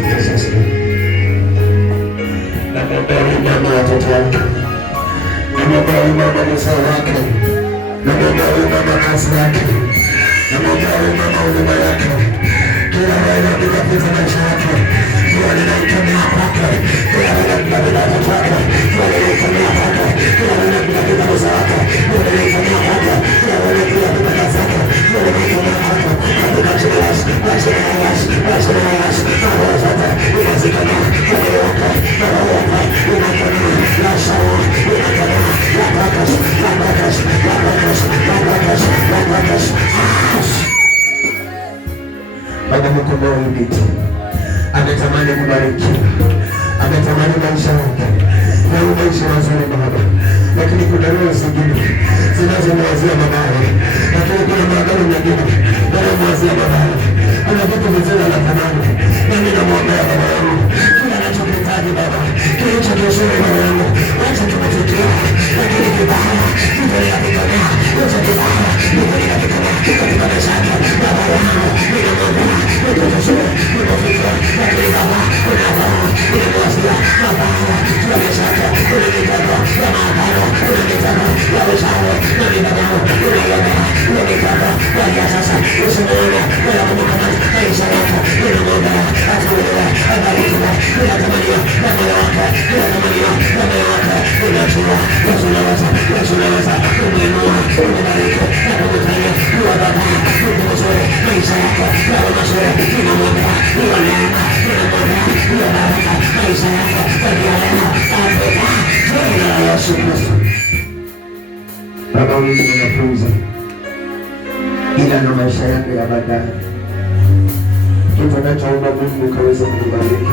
Jesus namwombea mama watoto wake, namwombea mama mzee wake, namwombea mama kazi yake, namwombea mama huduma yake, kila wewe unapita maisha yake, kila ninaikemea kwake, kila wewe unapita watoto wake, kila wewe unakemea kwake, kila wewe unapita mzee wake, kila wewe unakemea kwake, kila wewe unapita kazi yake, kila wewe unakemea kwake, katika jina la Yesu, kwa jina la Yesu, kwa jina la Yesu, roho zote unazikana, roho yako, roho yako unakemea, la shauri unakemea, la bakash, la bakash, la bakash, la bakash, la bakash. Baba mkomboa ubiti, ametamani kubariki, ametamani maisha yake na maisha mazuri Baba, lakini kuna roho zingine zinazomwazia babaye, lakini kuna maagano mengine yanamwazia babaye, kuna vitu vizuri anatamani. Nami namwombea baba yangu, kila anachokihitaji Baba, kilicho kizuri baba yangu, wacha tumefikia, lakini kibaya kiendelea kutokea, wacha kibaya kiendelea kutokea katika maisha yake baba yangu, ninamwombea vitu vizuri vimefikia, lakini baba unamwazia mabaya kwa maisha yake, unanitaka ya maagano, unanitaka ya usawa, nami baba unaiombea, unanitaka ya sasa usimuone wala kumkamata maisha yake, ninamwombea afunguliwe, abarikiwe, ninatamania na moyo wake, ninatamania na moyo wake, unajua unaweza kumwinua, kumbariki na kumfanya kuwa baba mtu mzuri, maisha yake yawe mazuri, ninamwombea iwe neema, ninamwombea iwe baraka, maisha yake tabia yema, Afrika, jina la Yesu Kristo. Baba wetu mwanafunzi, ila na maisha yake ya baadaye, kitu anachoomba Mungu kaweze kubariki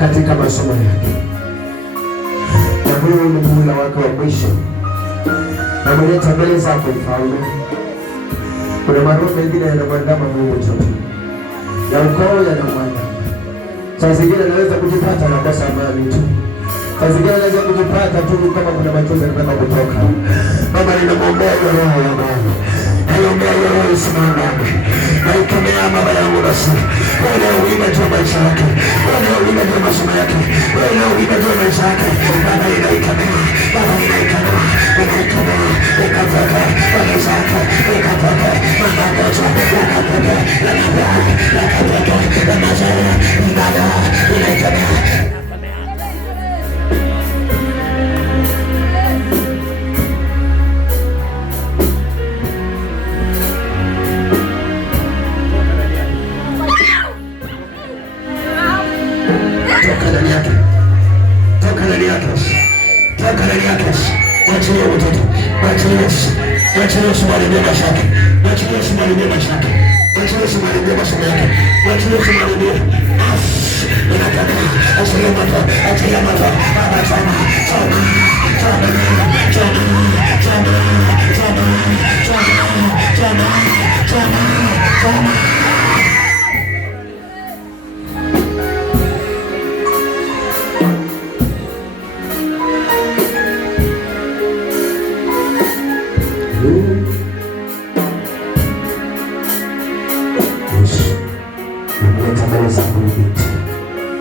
katika masomo yake, na huyu ni muhula wake wa mwisho, na mleta mbele zako Mfalme. Kuna maroho mengine yanamwandama huyu mtoto, ya ukoo yanamwandama. Saa zingine anaweza kujipata anakosa amani tu, saa zingine anaweza kujipata tu kama kuna machozi yanataka kutoka. Baba, ninamwombea roho ya Bwana, naiombea roho isimame, naikemea baba yangu basi, wewe uwime juu maisha yake, wewe uwime juu masomo yake, wewe uwime juu maisha yake. Baba, ninaikemea, Baba, ninaikemea, ninaikemea, nikatoke kwa maisha yake, nikatoke magonjwa, nikatoke na maradhi, nikatoke na mazoea, ibada, ninaikemea. Mwachilie mtoto, mwachilie usimharibie maisha yake, mwachilie usimharibie maisha yake, mwachilie usimharibie masomo yake, mwachilie usimharibie. Ninakemea, achilia moto, achilia moto, Baba, choma, choma, choma, choma, choma, choma, choma, choma, choma.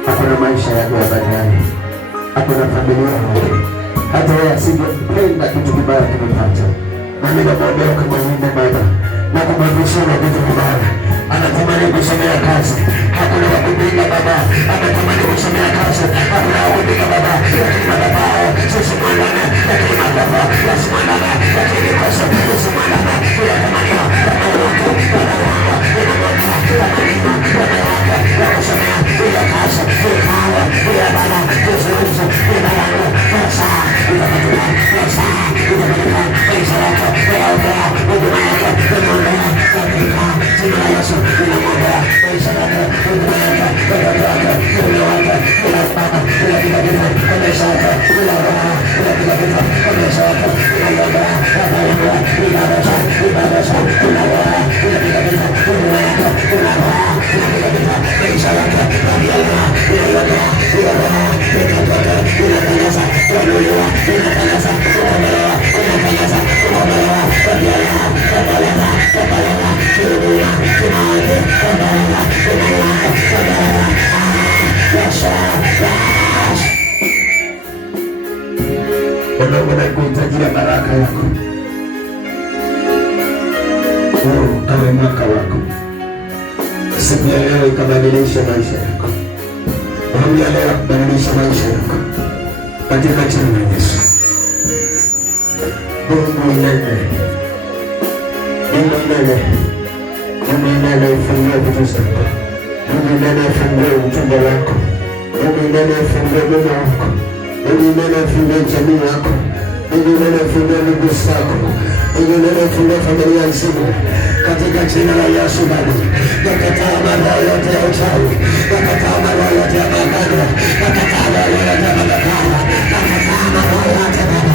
Hakuna maisha yako ya baadaye, hakuna familia yako, hata wewe asingependa kitu kibaya kimepata. Nami namwombea ukamwalinde Baba na kumwepusha na vitu vibaya. Anatamani kusomea kazi, hakuna wa kupinga Baba, anatamani kusomea kazi, hakuna wa kupinga Baba, lakini Baba sisi mwandana, lakini Baba sisi mwandana, lakini kosa sisi mwandana, tunatamani Baba wako, Baba wako, Baba wako, kusomea ile kazi, ikawa ile Baba kuzuza ile yangu pesa, ile pesa, ile pesa yako, ile huduma yako, tunaombea katika jina la Yesu, tunamwombea maisha yako, huduma yako, watoto wako, mume wako, kila baba, kila kitu kwa maisha yako, kila roho, kila kitu kwa maisha yako, tunamwombea Baba yangu, ibaraka, kila roho, kila kitu, huduma yako, kila roho ya mwaka wako. Siku ya leo ikabadilisha maisha yako. Maombi ya leo kubadilisha maisha yako katika jina la Yesu. Mungu inene, Mungu inene, Mungu inene, ufungue vitu zako. Mungu inene, ufungue utumbo wako. Mungu inene, ufungue mume wako. Mungu inene, ufungue jamii yako. Mungu inene, ufungue ndugu zako. Mungu inene, ufungue familia nzima katika jina la Yesu. Baba, nakataa maroho yote ya uchawi, nakataa maroho yote ya maagano, nakataa maroho yote ya madhabahu, nakataa maroho yote Baba,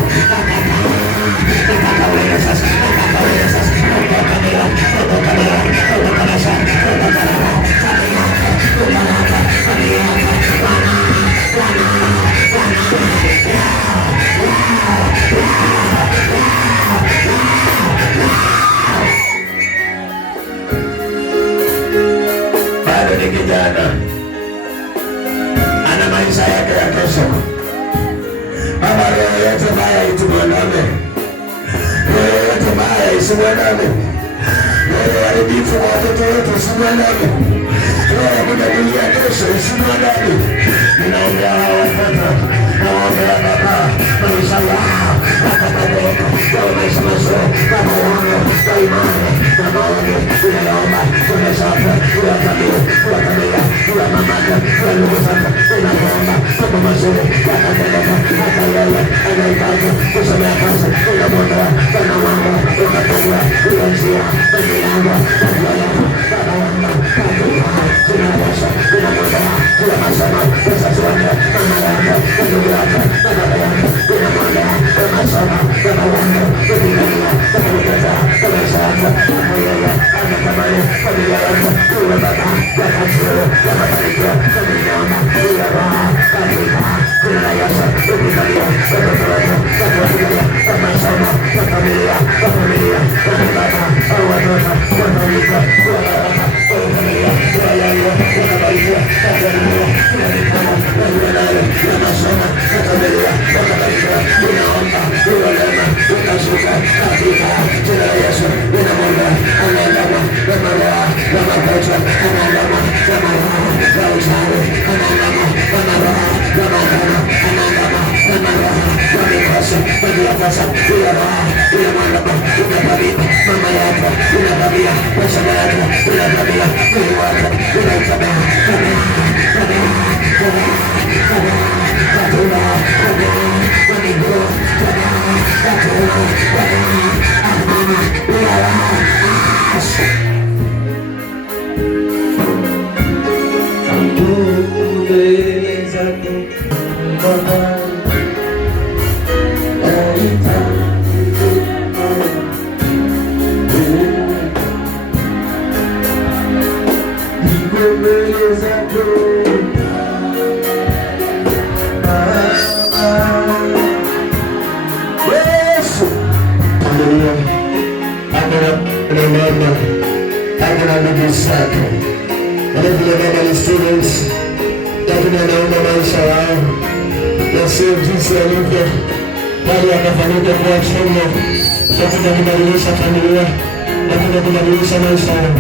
nakataa wewe sasa, nakataa wewe sasa, ondoka leo, ondoka leo, ondoka sasa, ondoka leo, bado ni kijana, ana maisha yake ya kesho. Baba, roho yote mbaya isimwandame, roho yote mbaya isimwandame, roho ya uharibifu wa watoto wetu isimwandame, roho ya kujadilia kesho isimwandame. Ninaombea hawa watoto, naombea Baba maisha yao wakabadilika, kwa maisha mazuri, kama wangu kwa imani na maombi. Ninaomba kwa sababu ya familia, kwa familia, kwa mamake, kwa ndugu zake, ninaomba kwa mazuri yakatendeka. Hata yeye anahitaji kusomea kazi, unamwondoa kana wangu ukatembea ile njia kwenye yangu kwa yako Baba wangu, tunaweza tunamwondoa kila masomo wazazi wake, mama yake, ndugu yake, baba yake, tunamwondoa kwa masomo Baba wangu, kupitia kwa kutetea kwa maisha yake. Yeye anatamani familia yake iwe Baba ya kazuri ya mafanikio. Tunaomba ile roho katika jina la Yesu, kupitia watoto wetu, kupitia kwa masomo, kwa familia, kwa familia, kwa baba au watoto, kwa familia, kwa baraka, kwa familia, kwa yeye, kwa kabisa, kwa familia, kwa mikono, kwa wilaya, kwa masomo, kwa familia, kwa kabisa. Tunaomba ile neema ikashuka katika jina la Yesu. Tunamwomba anaandama na maroho na magonjwa, anaandama na maroho na uchawi, anaandama na maroho na maagano, anaandama na maroho na mikosi, na viakosa. Ile roho ile mwandama inavamia mama yako, inavamia masomo yako, inavamia mwili wako, inaitabaa lakini anaomba maisha yao yasiyo jinsi yalivyo, bali akafanyika kuwa chombo katika kubadilisha familia, katika kubadilisha maisha yao.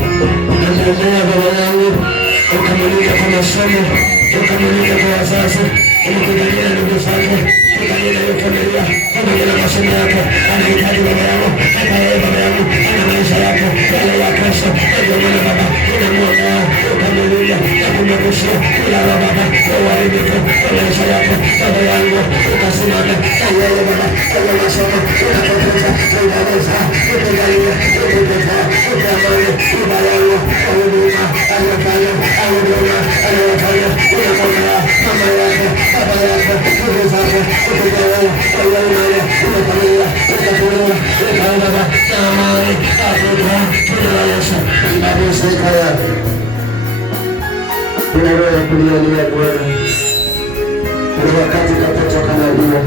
Nakuombea Baba yangu, ukamilike kwa masomo, ukamilike kwa wazazi, umekujalia ndugu zako, ukajalia hiyo familia, pamoja na masomo yako. Anahitaji Baba yangu, hata yeye Baba yangu ana maisha yako yale ya kesho. Ndio maana Baba unamwonea ukamilisha na kumekushia kila Baba uharibifu kwa maisha yako Baba yangu, ukasimama na yeye Baba kwa masomo, ukapotea kuimarisha, kukujalia, kukutetea, kukuamani Baba yangu kwa huduma aliyofanya, huduma aliyofanya, unamwonea mama yako, baba yako, ndugu zako, kukujalia kwa imani, ukafamilia, ukafunua, ukaenda na amani katika jina la Yesu. Mabusika yako kuna roho ya kulialia Bwana, kuna wakati kapotoka na dua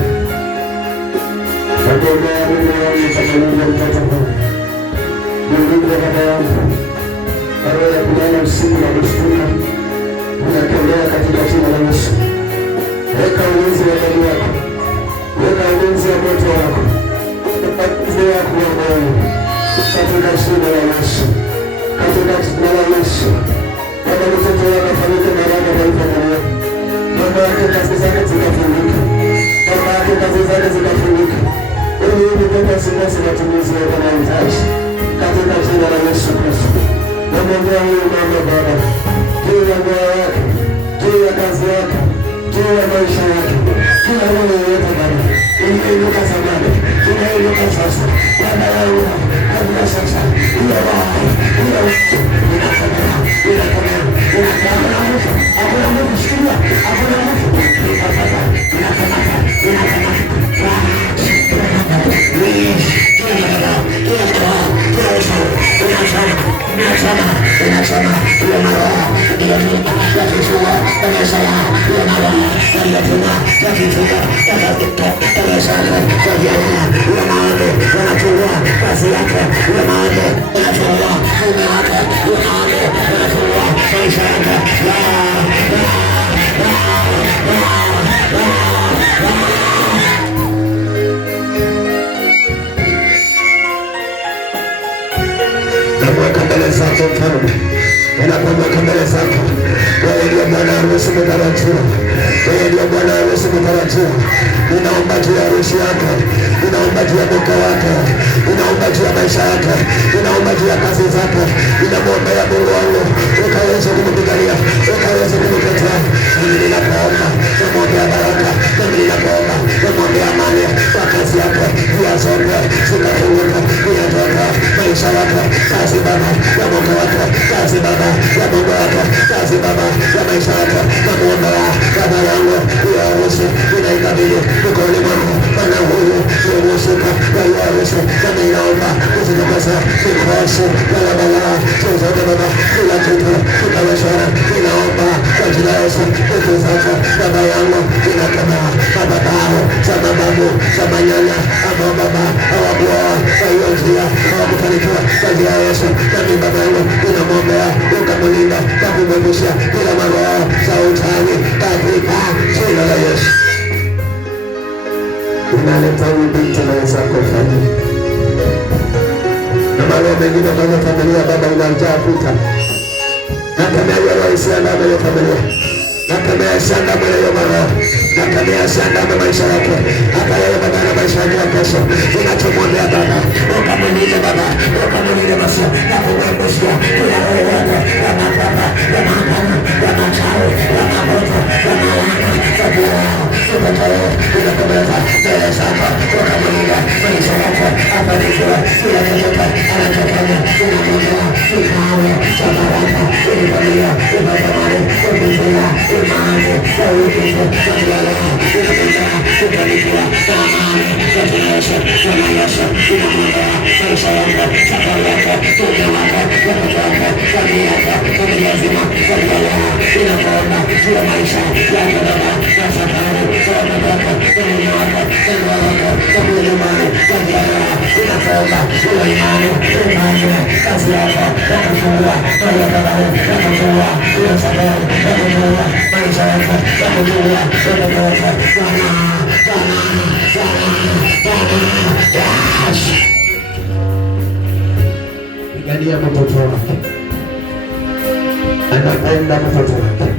wagombea Mungu wangu utamalunga mtoto huu Mungu wa baba yangu, roho ya kulala usiku na kushtuka unatembea katika jina la Yesu. Weka ulinzi wa ndani yako, weka ulinzi wa moto wako, weka ulinzi wako wa moyo katika jina la Yesu. katika jina la Yesu. Baba, mtoto wako afanyike baraka kwa familia. Baba yake kazi zake zikafunguka. Baba yake kazi zake zikafunguka. Ili mtoto asikose matumizi yake na mahitaji. Katika jina la Yesu Kristo. Namwombea huyu mama Baba, juu ya ndoa yake, juu ya kazi yake, juu ya maisha yake, kila roho yoyote Baba inainuka zamani, inainuka sasa. Baba yangu hakuna sasa, ile roho, ile mtu inakomea, inakomea, inakomea mtu, hakuna mtu shikilia, hakuna mtu inakomea, inakomea, inakomea. Namweka mbele zako Mfalme, ninapomweka mbele zako. Wewe ndio Bwana harusi mtarajiwa, wewe ndio Bwana harusi mtarajiwa. Ninaomba juu ya harusi yake, ninaomba juu ya mke wake, ninaomba juu ya maisha yake, ninaomba juu ya kazi zake. Ninamwombea Mungu wangu, ukaweze kumpigania, ukaweze kumtetea. Mimi ninapoomba namwombea baraka, mimi ninapoomba namwombea amani kwa kazi yake, njia zote zikafunguka, njia zote maisha yake, kazi Baba ya mke wake, kazi Baba ya Mungu wake, kazi Baba ya maisha yake. Namwombea Baba yangu hiyo harusi inaikabili mikononi mwako, maana huyu ni mhusika wa hiyo harusi. Nami ninaomba usitukose mikosi wala balaa chochote Baba, kila kitu kikaweshana. Ninaomba kwa jina la Yesu, vitu zako Baba yangu inakemea madhabahu za mababu za manyanya ambao Baba hawakuoa kwa hiyo njia, hawakufanikiwa kwa jina la Yesu. Nami Baba yangu ninamwombea ukamlinda kwa kumwepusha kila maroho za uchawi katika jina la Yesu. Unaleta binti na wenzako Mfalme, na maroho mengine kwenye familia Baba inajaa vita. Nakemea hiyo roho isiandame hiyo familia, nakemea isiandame hiyo maroho, nakemea isiandame maisha yake, hata yeye Baba na maisha yake ya kesho. Ninachomwombea Baba, ukamlinda Baba, ukamlinda Masia, na kumwepusha kila roho yake ya mapapa, ya maangano, ya machawi, ya mamoto, ya malaka, ya kiroho, ukatoe, unakomeza mbele zako, ukamlinda maisha yake, afanikiwe kila chochote anachofanya. Unamwondoa kikawe cha baraka, ili familia ipatamani kupitia imani ya uigizo wa kiroho. Unamwondoa kufanikiwa kwa amani ya kimaisha, kwa maisha. Unamwondoa maisha yake, safari yake, mume wake, watoto wake, familia yake, familia zima kwa kiroho. Inakuomba juu ya maisha yake Baba, na safari za watoto wake, familia wake, ndoa wake, na kule nyumbani kwa kiroho. Inakuomba juu ya imani, imani kazi yako, yakufungua moyo Baba, yakufungua hiyo safari, yakufungua maisha yake, yakufungua watoto wake. Pigania mtoto wake, anapenda mtoto wake,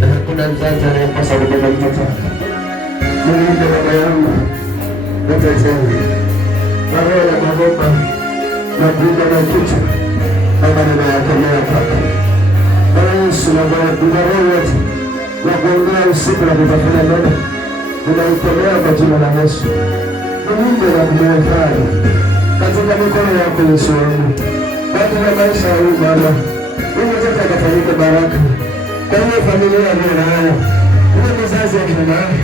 na hakuna mzazi anayepaswa kubeba mtoto wake. Mlinde Baba yangu, mtetezi maroho ya magomba na kuiga na kichwa Baba, ninayakemea kwako Bwana Yesu. Na roho yote na kuongea usiku na kutafuna neno ninaikemea kwa jina la Yesu. Mlinde na kumhifadhi katika mikono yako Yesu wangu, katika maisha ya huyu Baba. Huyu mtoto akafanyike baraka kwa hiyo familia aliyo nayo, huyo mzazi akina naye,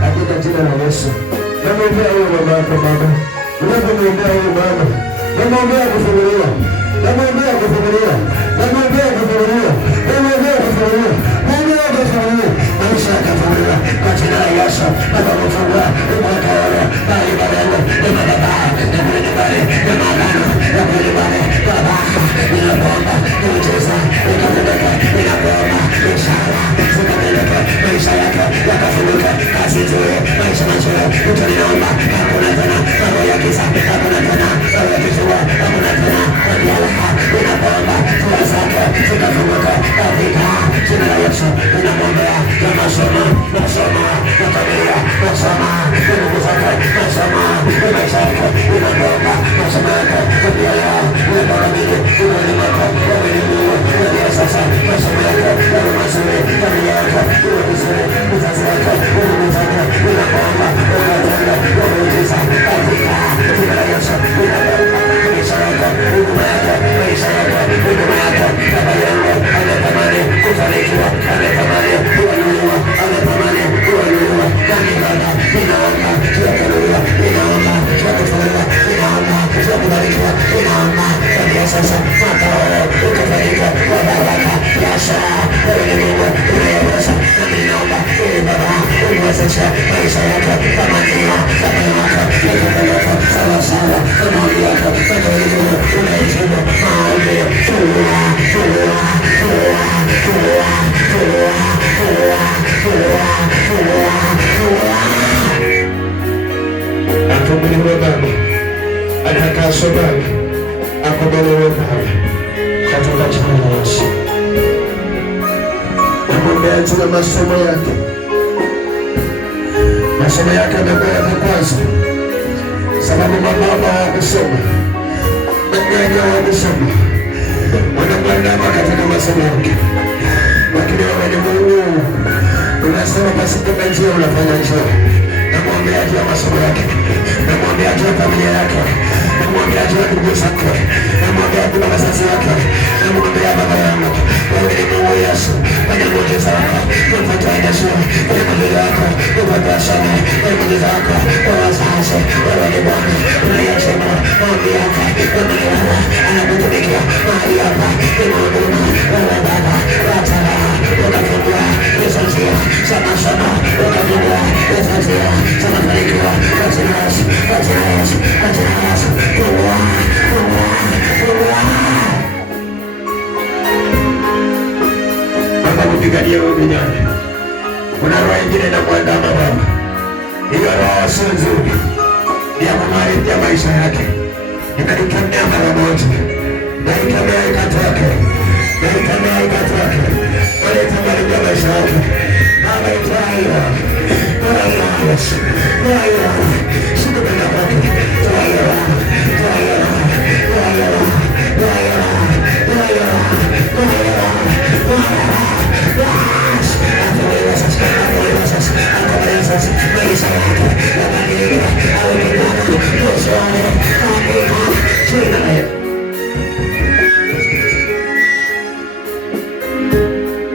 katika jina la Yesu. Namwombea huyo baba yako Baba, unapomwombea huyo Baba, namwombea kufunguliwa, namwombea kufunguliwa, namwombea kufunguliwa, namwombea kufunguliwa, namwombea kufunguliwa, maisha yakafunguliwa kwa jina la Yesu. Baba kufungua mwaka wale bali badala ya madhabahu na kule bali ya maagano ya kule bali Baba, ninakuomba kucheza nikafunguka, ninakuomba ishara zikapeleka maisha yako yakafunguka, kazi nzuri, maisha mazuri. Mtu ninaomba hakuna tena mambo ya kisa, hakuna tena mambo ya kishua, hakuna tena maisha yake, familia yake, ikapeleka sawa sawa, imani yake, endelea, unaheshimu, maombi, akamwelewa Baba, atakaswa Baba, akubaliwe Baba, katika jina la Yesu. Namwombea juu ya masomo yake, masomo yake yamekuwa ya vikwazo, sababu mababa hawakusoma, manyanya hawakusoma, wanamwandama katika masomo yake, lakini wewe ni Mungu, unasema pasipo na njia unafanya njia. Namwombea juu ya masomo yake, namwombea juu ya familia yake, namwombea juu ya ndugu zake, namwombea juu ya wazazi wake, namwombea baba yangu. Wewe ni Mungu Yesu, kwenye muujiza wako, upatia Yesu, kwenye muujiza wako, upatia sana, kwenye muujiza wako, kwa wazazi, wewe ni Bwana, unayesema, maombi yako, wewe ni Bwana, anakutumikia, mahali hapa, ni huduma, wewe Baba, watala, ukafungua, hizo njia, sana sana, ukafungua, hizo njia, sana fanikiwa, katika Yesu, katika Yesu, katika Yesu, fungua, fungua, fungua. Baba, kupigania wewe mwenyewe. Kuna roho ingine na kuandama Baba. Hiyo roho sio nzuri. Ni ya kuharibia maisha yake. Nimekemea mara moja. Naikemea ikatoke. Naikemea ikatoke. Wale itaharibia maisha yake. Baba, itaila. Itaila Yesu. Itaila. Siku kwenda kwake. Itaila. Itaila. Itaila. Itaila. Itaila.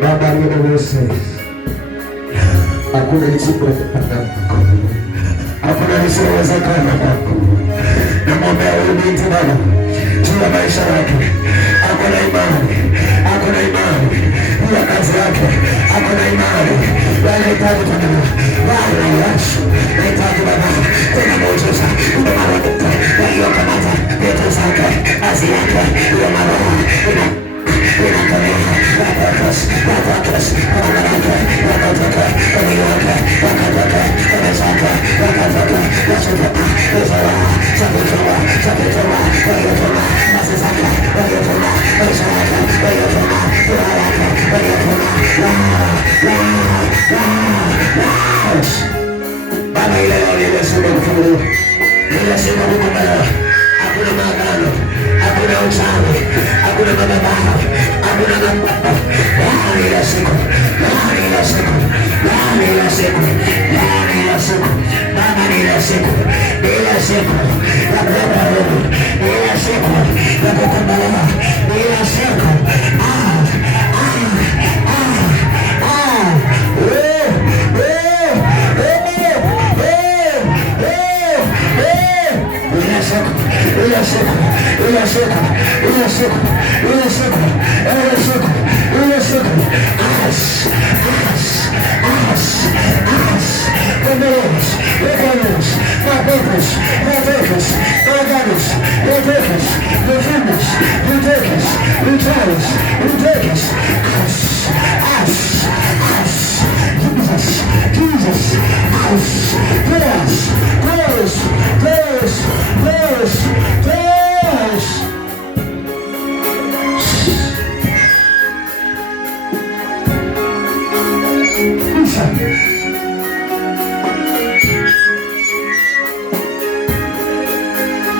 Baba, hakuna lisiyowezekana kwako, hakuna lisilowezekana kwako. Namwombea huyu binti Baba, juu ya maisha yake, hakuna imani, hakuna imani juu ya kazi yake, hakuna imani. Nahitaji tena Bwana Yesu, nahitaji Baba tena muujiza kwa maroho waliokamata vitu zake, kazi yake, hiyo maroho inatolewa, wakatoka, wakatoka, wakatoka, waliwaka, wakatoka, wamesaka, wakatoka, wasutoka, wizara, sakitoa, waliotoma, kazi zake, waliotoma, maisha yake, waliotoma, dua yake, waliotoma, Baba, ile leo nimesema kufunguliwa, nimesema kukombolewa. Hakuna maagano, hakuna uchawi, hakuna madhabahu, hakuna ng'ombe. Leo ile siku, leo ile siku, leo ile siku, leo ile siku, Baba, ni ile siku, ni ile siku ya kuomba Mungu, ni ile siku ya kukombolewa, ni ile siku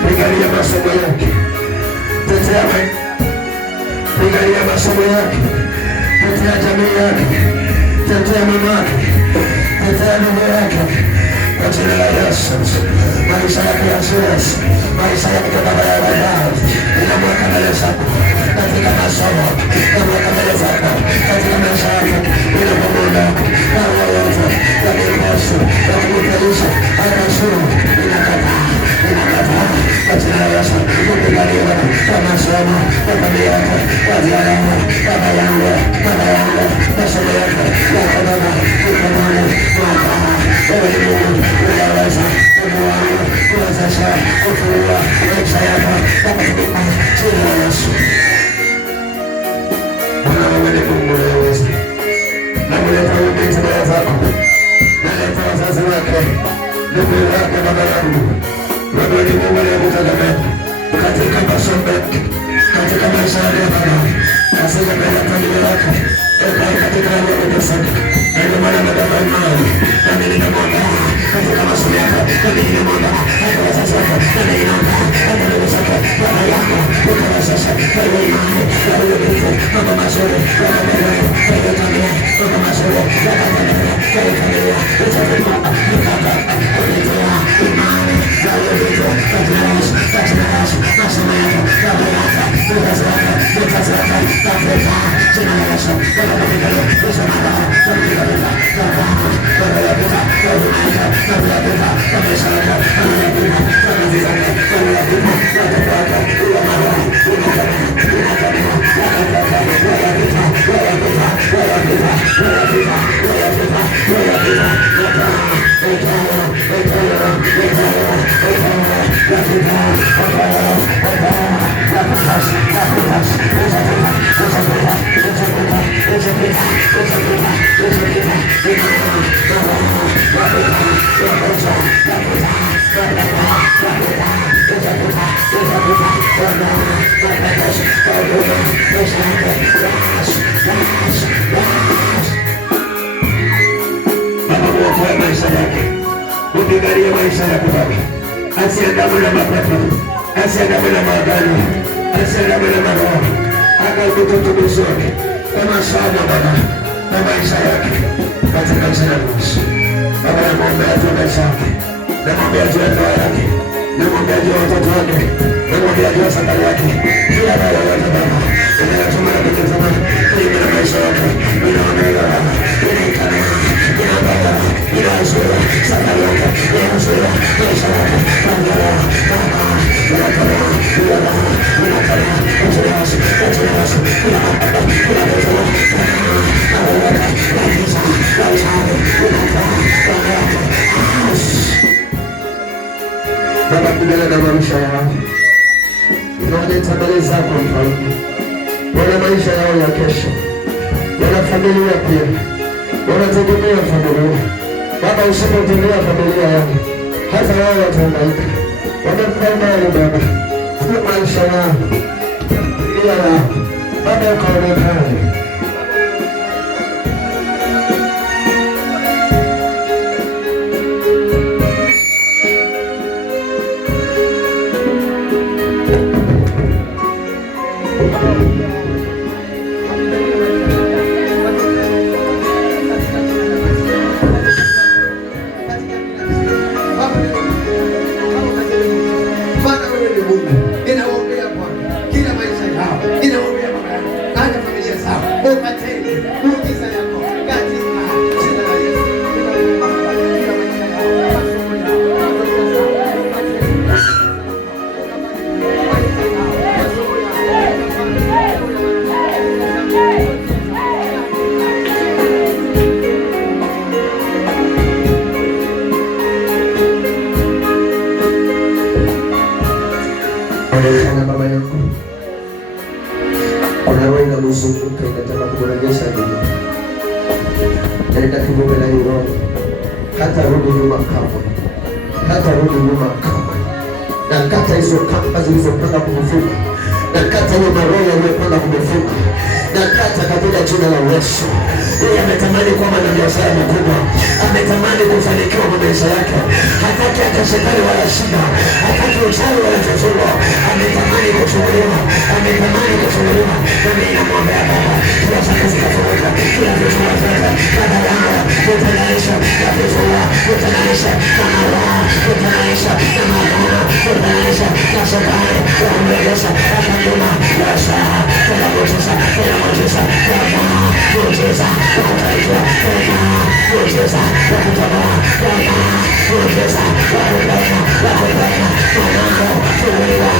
Pigania masomo yake, pigania masomo yake, tetea jamii yake, tetea mama yake, tetea ndugu yake, kwa jina la Yesu. Maisha yake ya Yesu, maisha yake Baba ya Baba, inamweka mbele zako katika masomo, inamweka mbele zako katika maisha yake, inapomwona na roho yote ya Yesu, ya kumfundisha akashuru, inakataa kwa jina la Yesu. Kupigania kwa masomo, kwa familia yake, kazi yangu, baba yangu, masomo yake, ya Baba, mikononi mwako wewe ni Mungu unaweza kuwezesha kufungua maisha yako katika jina la Yesu. Bwana wewe ni Mungu unaweza. Namleta ubinti mbele zako, naleta wazazi wake, ndugu zake, baba yangu. Wewe ni Mungu unayemtegemea katika masomo, katika maisha yake Baba, katika familia yake, katika yanayoteseka. Ndio maana baba imani, nami ninamwomba katika masomo yako, nami ninamwomba katika wazazi wako, nami ninamwomba katika ndugu zako, baba yako, ukawezesha wewe imani, wewe Mungu, mambo mazuri, wewe Mungu, wewe tabia, mambo mazuri, wewe familia, wewe familia, utakuwa mkaka, kuletea imani, wewe Mungu, katika Yesu, masomo yako, baba yako, mkazi wako, mkazi wako, katika jina la Yesu, baba katika Yesu, baba katika Upigalie maisha yako Baba, asiandamwe na mapato, asiandamwe na maagano, asiandamwe na maroho, akakututubuzoke kwa masomo Baba na maisha yake katika jina la Yesu. Baba, namwombea juu ya maisha yake, namwombea juu ya ndoa yake, namwombea juu ya watoto wake, namwombea juu ya safari yake, kila dawa yote Baba inayotuma na kutazama kinyume na maisha yake, inaondoa Baba, inaikana, inaondoa, inazuia safari yake, inazuia maisha yake, inaondoa Baba, inatolewa, inatolewa, Baba, pigana na maisha yao, tunaleta mbele zako Mfalme, wana maisha yao ya kesho, wana familia pia, wanategemea familia Baba. Usipotendea familia yao, hata wao watahangaika, wamekuwa Baba, kwa maisha yao, familia yao Baba, ukaonekane. Baba yangu, kuna roho inamzunguka inataka kurejesha dunia, naenda kinyume na hiyo roho, hata rudi nyuma kamwe, hata rudi nyuma kamwe. Na kata hizo kamba zilizopanga kumfunga, na kata hiyo maroho yaliyopanga kumfunga, na kata katika jina la Yesu. Yeye ametamani kuwa na biashara mkubwa, ametamani kufanikiwa kwa maisha yake, hataki hata shetani wala shida, hataki uchawi wala chochote, ametamani kufunguliwa, ametamani kufunguliwa. Mimi ninamwombea Baba, kila shaka zikafunguka, kila vitu vyote Baba yangu, utanaisha na kufungua, utanaisha kama roho, utanaisha kama roho, utanaisha na shetani, kuongelesha akanduma yasa, kila motisha, kila motisha, kila motisha, kutaitwa, motisha, kutoboa, motisha, wakupenda, mwanangu, funguliwa,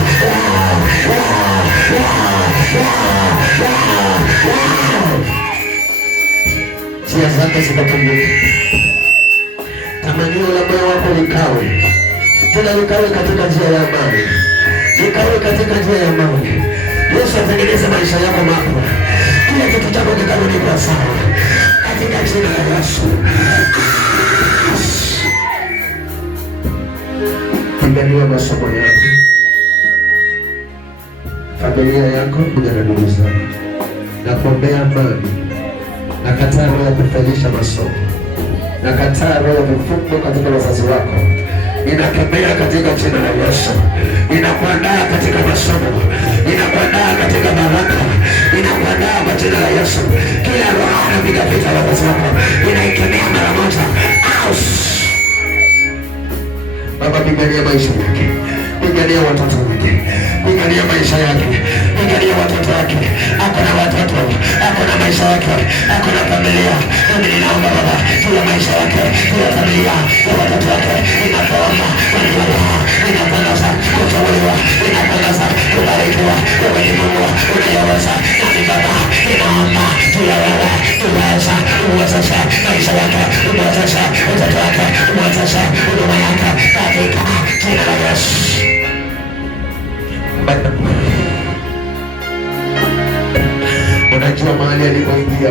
njia zake zikafunguka. Tamani likawe, tena likawe katika njia ya amani, likawe katika njia ya amani. Yesu atengeneze maisha yako mapya, kila kitu chako kikarudi kwa sawa katika jina la Yesu. Pigania masomo yako, familia yako, kuja na ndugu zako, na kuombea amani. Nakataa roho ya kufanyisha masomo, nakataa roho ya vifungo katika wazazi wako, ninakemea katika jina la Yesu. Ninakuandaa katika masomo, ninakuandaa katika baraka, ninakuandaa kwa jina la Yesu. Kila roho inapiga vita wazazi wako, ninaikemea mara moja. Baba, pigania maisha yake, pigania watoto wake, pigania maisha yake, pigania watoto wake. Ako na watoto, ako na maisha yake, ako na familia. Mimi ninaomba Baba, kila maisha yake, kila familia ya watoto wake, ninapoomba ninatangaza kutawaliwa, ninatangaza kubarikiwa. Wewe ni Mungu unayeweza, nami Baba ninaomba kila wewe uweza, uwezesha maisha yake, uwezesha watoto wake, uwezesha huduma yake katika jina la Yesu. Unajua mahali alipoingia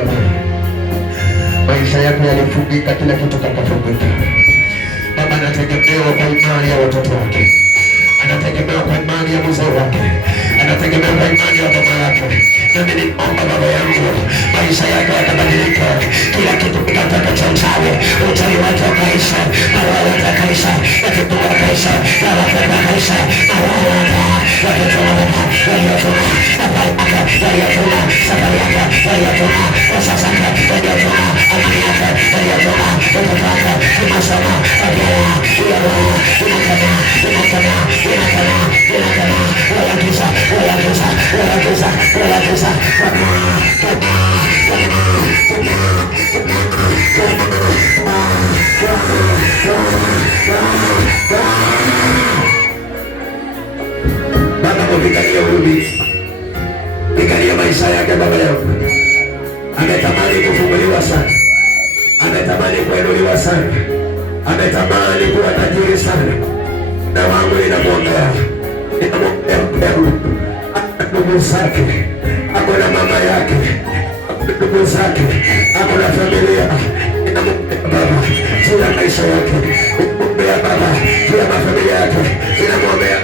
maisha yako yalifungika, kila kitu kakafungika. Baba, anategemewa kwa imani ya watoto wake, anategemewa kwa imani ya mzee wake, anategemewa kwa imani ya baba yake. Nami ninaomba Baba yangu, maisha yake yatabadilika. Kila kitu kinataka cha uchawi, uchawi wake ukaisha, na wao watakaisha, wakipunga wakaisha, na watu watakaisha, na wao wakituma waliotuma safari yake, waliotuma safari yake, waliotuma wasasa yake, waliotuma amani yake, waliotuma watoto wake kimasomo, waliotuma Baba, kupigania ulinzi, pigania maisha yake. Baba yangu ametamani kufunguliwa sana, ametamani kuinuliwa sana, ametamani kuwa tajiri sana. Na wangu ninamwombea, ndugu zake, ako na mama yake, ndugu zake, ako na familia. Ninamwombea Baba juu ya maisha yake, ninamwombea Baba juu ya mafamilia yake, ninamwombea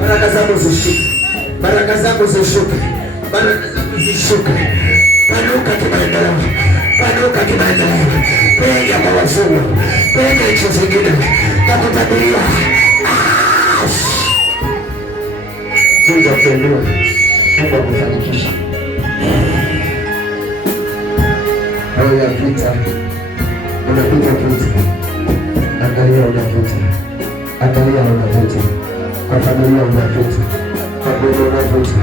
baraka zako zishuke, baraka zako zishuke. Panuka kimaendeleo, panuka kimaendeleo, penya kwa wazungu, penya nchi zingine, nakutabiria Mungu akuinue, Mungu akufanikishe. Roho ya vita, unapita vita, angalia unavuta, angalia unavuta, kwa familia unavuta, kwa bila unavuta,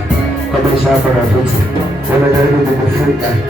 kwa maisha yako unavuta, unajaribu kukufunga